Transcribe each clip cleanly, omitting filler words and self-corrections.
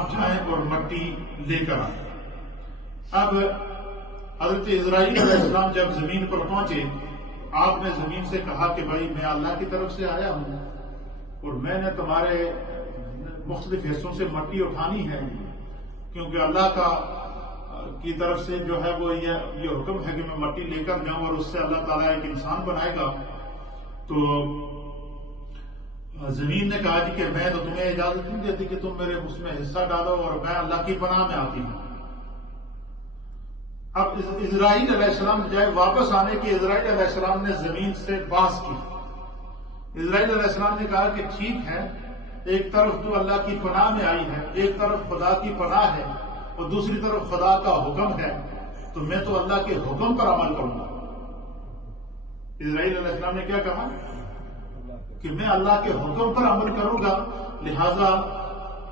آپ جائیں اور مٹی لے کر آئیں۔ اب حضرت اسرائیل علیہ السلام جب زمین پر پہنچے، آپ نے زمین سے کہا کہ بھائی میں اللہ کی طرف سے آیا ہوں اور میں نے تمہارے مختلف حصوں سے مٹی اٹھانی ہے، کیونکہ اللہ کی طرف سے جو ہے وہ یہ حکم ہے کہ میں مٹی لے کر جاؤں اور اس سے اللہ تعالیٰ ایک انسان بنائے گا۔ تو زمین نے کہا کہ میں تو تمہیں اجازت نہیں دیتی کہ تم میرے اس میں حصہ ڈالو، اور میں اللہ کی پناہ میں آتی ہوں۔ اب اسرائیل علیہ السلام جائے واپس آنے کی، اسرائیل علیہ السلام نے زمین سے بحث کی۔ اسرائیل علیہ السلام نے کہا کہ ٹھیک ہے، ایک طرف تو اللہ کی پناہ میں آئی ہے، ایک طرف خدا کی پناہ ہے اور دوسری طرف خدا کا حکم ہے، تو میں تو اللہ کے حکم پر عمل کروں گا۔ اسرائیل علیہ السلام نے کیا کہا کہ میں اللہ کے حکم پر عمل کروں گا، لہذا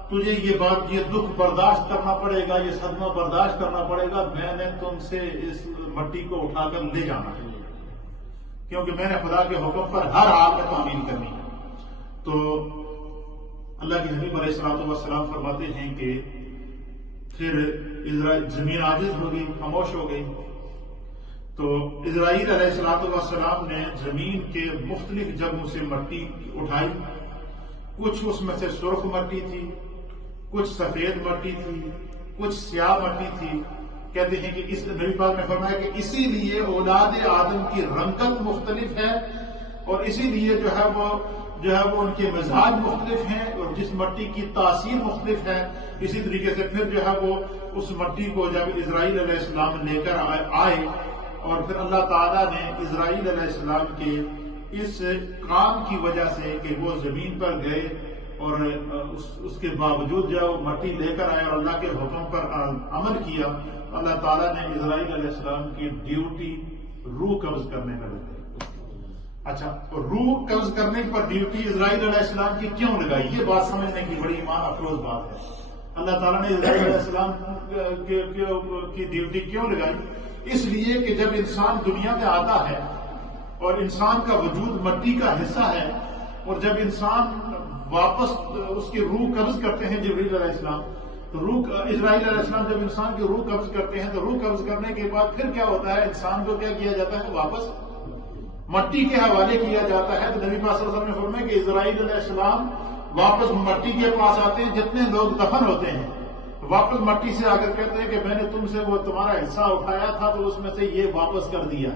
تجھے یہ دکھ برداشت کرنا پڑے گا، یہ صدمہ برداشت کرنا پڑے گا، میں نے تم سے اس مٹی کو اٹھا کر لے جانا ہے، کیونکہ میں نے خدا کے حکم پر ہر حال میں تعمیل کرنی ہے۔ تو اللہ کے حبیب علیہ الصلوۃ والسلام فرماتے ہیں کہ پھر زمین عاجز ہو گئی، خاموش ہو گئی۔ تو اسرائیل علیہ الصلوۃ والسلام نے زمین کے مختلف جگہوں سے مٹی اٹھائی، کچھ اس میں سے سرخ مٹی تھی، کچھ سفید مٹی تھی، کچھ سیاہ مٹی تھی۔ کہتے ہیں کہ اس نبی پاک نے فرمایا کہ اسی لیے اولاد آدم کی رنگت مختلف ہے، اور اسی لیے جو ہے وہ ان کے مزاج مختلف ہیں، اور جس مٹی کی تاثیر مختلف ہے، اسی طریقے سے پھر جو ہے وہ اس مٹی کو جب اسرائیل علیہ السلام لے کر آئے، اور پھر اللہ تعالیٰ نے اسرائیل علیہ السلام کے اس کام کی وجہ سے کہ وہ زمین پر گئے اور اس کے باوجود جو مٹی لے کر آئے اور اللہ کے حکم پر عمل کیا، اللہ تعالیٰ نے اسرائیل علیہ السلام کی ڈیوٹی روح قبض کرنے میں لگائی۔ اچھا، روح قبض کرنے پر ڈیوٹی اسرائیل علیہ السلام کی کیوں لگائی؟ یہ بات سمجھنے کی بڑی ایمان افروز بات ہے۔ اللہ تعالیٰ نے اسرائیل علیہ السلام کی ڈیوٹی کیوں لگائی؟ اس لیے کہ جب انسان دنیا میں آتا ہے اور انسان کا وجود مٹی کا حصہ ہے، اور جب انسان واپس اس کی روح قبض کرتے ہیں جبریل علیہ السلام، تو اسرائیل علیہ السلام جب انسان کی روح قبض کرتے ہیں، تو روح قبض کرنے کے بعد پھر کیا ہوتا ہے؟ انسان کو کیا کیا جاتا ہے؟ واپس مٹی کے حوالے کیا جاتا ہے۔ تو نبی پاک صلی اللہ علیہ وسلم نے فرمایا کہ اسرائیل علیہ السلام واپس مٹی کے پاس آتے ہیں، جتنے لوگ دفن ہوتے ہیں واپس مٹی سے آ کر کہتے ہیں کہ میں نے تم سے وہ تمہارا حصہ اٹھایا تھا، تو اس میں سے یہ واپس کر دیا۔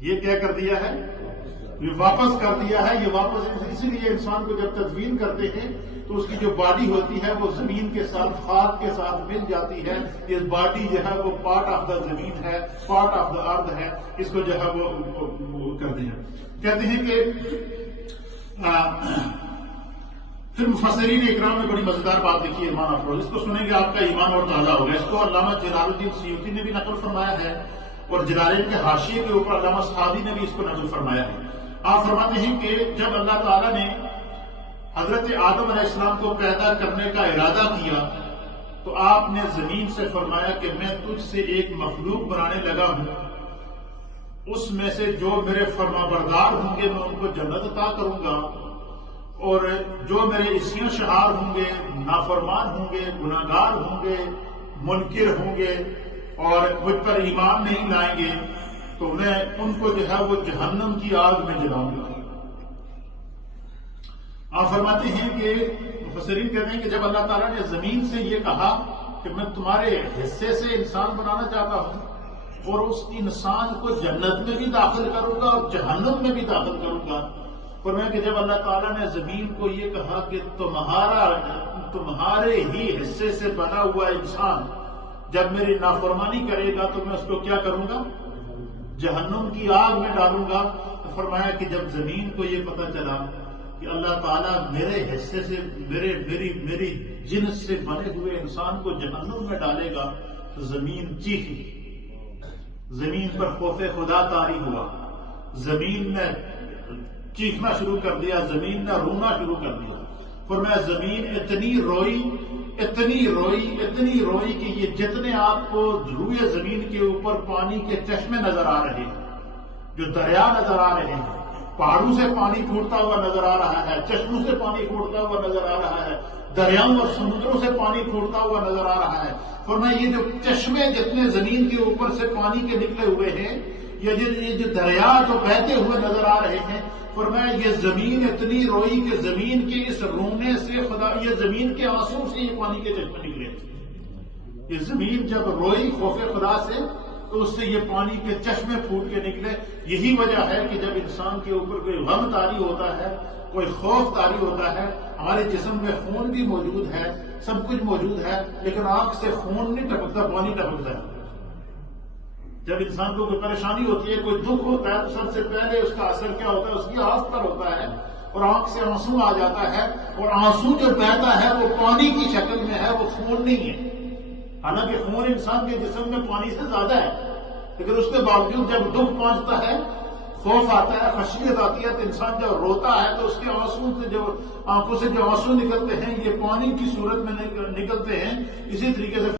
یہ کیا کر دیا ہے؟ یہ واپس کر دیا ہے۔ یہ واپس اسی لیے انسان کو جب تدفین کرتے ہیں تو اس کی جو باڈی ہوتی ہے وہ زمین کے ساتھ، خاک کے ساتھ مل جاتی ہے۔ یہ باڈی جو ہے وہ پارٹ آف دا زمین ہے، پارٹ آف دا ارتھ ہے، اس کو جو ہے وہ کر دیا۔ کہتے ہیں کہ پھر مفسرین اکرام نے بڑی مزیدار بات لکھی ہے ایمان افروز، اس کو سنیں گے آپ کا ایمان اور تازہ ہوگا۔ اس کو علامہ جلال الدین سیوطی نے بھی نقل فرمایا ہے، اور جلالین کے حاشیے کے اوپر علامہ صحابی نے بھی اس کو نقل فرمایا ہے۔ آپ فرماتے ہیں کہ جب اللہ تعالیٰ نے حضرت آدم علیہ السلام کو پیدا کرنے کا ارادہ کیا، تو آپ نے زمین سے فرمایا کہ میں تجھ سے ایک مخلوق بنانے لگا ہوں، اس میں سے جو میرے فرما بردار ہوں گے میں ان کو جنت عطا کروں گا، اور جو میرے عصیاں شہار ہوں گے، نافرمان ہوں گے، گناہگار ہوں گے، منکر ہوں گے اور مجھ پر ایمان نہیں لائیں گے، تو میں ان کو جو ہے وہ جہنم کی آگ میں جلاؤں گا۔ آپ فرماتے ہیں کہ مفسرین کہتے ہیں کہ جب اللہ تعالیٰ نے زمین سے یہ کہا کہ میں تمہارے حصے سے انسان بنانا چاہتا ہوں اور اس انسان کو جنت میں بھی داخل کروں گا اور جہنم میں بھی داخل کروں گا، فرمایا کہ جب اللہ تعالیٰ نے زمین کو یہ کہا کہ تمہارے ہی حصے سے بنا ہوا انسان جب میری نافرمانی کرے گا تو میں اس کو کیا کروں گا؟ جہنم کی آگ میں ڈالوں گا۔ تو فرمایا کہ جب زمین کو یہ پتہ چلا کہ اللہ تعالیٰ میرے حصے سے میری جنس سے بنے ہوئے انسان کو جہنم میں ڈالے گا، تو زمین چیخی، زمین پر خوف خدا طاری ہوا، زمین نے چیخنا شروع کر دیا، زمین نے رونا شروع کر دیا۔ فرمایا زمین اتنی روئی کہ یہ جتنے آپ کو روئے زمین کے اوپر پانی کے چشمے نظر آ رہے ہیں، جو دریا نظر آ رہے ہیں، پہاڑوں سے پانی پھوٹتا ہوا نظر آ رہا ہے، چشموں سے پانی پھوٹتا ہوا نظر آ رہا ہے، دریاؤں اور سمندروں سے پانی پھوٹتا ہوا نظر آ رہا ہے۔ فرمایا یہ جو چشمے جتنے زمین کے اوپر سے پانی کے نکلے ہوئے ہیں، یہ جو دریا جو بہتے ہوئے نظر آ رہے ہیں، فرمایا یہ زمین اتنی روئی کہ زمین کے اس رونے سے خدا، یہ زمین کے آنسو سے یہ پانی کے چشمے نکلے۔ یہ زمین جب روئی خوف خدا سے تو اس سے یہ پانی کے چشمے پھوٹ کے نکلے۔ یہی وجہ ہے کہ جب انسان کے اوپر کوئی غم طاری ہوتا ہے، کوئی خوف طاری ہوتا ہے، ہمارے جسم میں خون بھی موجود ہے، سب کچھ موجود ہے، لیکن آنکھ سے خون نہیں ٹپکتا، پانی ٹپکتا ہے۔ جب انسان کو کوئی پریشانی ہوتی ہے، کوئی دکھ ہوتا ہے، تو سب سے پہلے اس کا اثر کیا ہوتا ہے؟ اس کی آنکھ پر ہوتا ہے اور آنکھ سے آنسو آ جاتا ہے، اور آنسو جو بہتا ہے وہ پانی کی شکل میں ہے، وہ خون نہیں ہے۔ حالانکہ خون انسان کے جسم میں پانی سے زیادہ ہے، لیکن اس کے باوجود جب دکھ پہنچتا ہے، خوف آتا ہے، خشیت آتی ہے، تو انسان جب روتا ہے تو اس کے آنسو سے جو آنکھوں سے جو آنسو نکلتے ہیں، یہ پانی کی صورت میں نکلتے ہیں۔ اسی طریقے سے